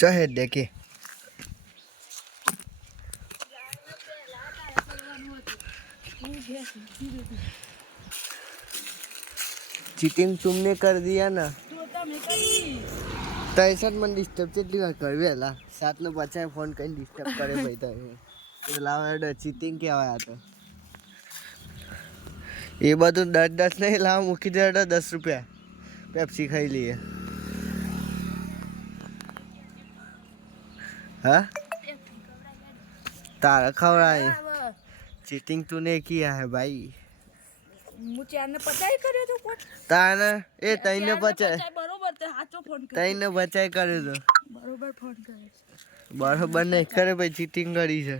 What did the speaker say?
ચાહે દેખે चीटिंग तुमने कर दिया ना तो ऐसा मन डिस्टर्ब चेटली વાર કરવી એલા સાત નો બચાય ફોન કરીને ડિસ્ટર્બ કરે ભાઈ તો લાવ ચીટિંગ કહેવાય આ તો એ બધું 10 નહીં લાવ મૂકી દે 10 રૂપિયા પેપ્સી ખાઈ લઈએ हाँ तारा खवड़ाए चीटिंग तूने किया है भाई मुझे आने पता ही करे तो कौन तारा ए तईने बचाए बरोबर ते हाचो फोन करे तईने बचाए करे तो बरोबर फोन करे बरोबर नहीं करे भाई चीटिंग करी है।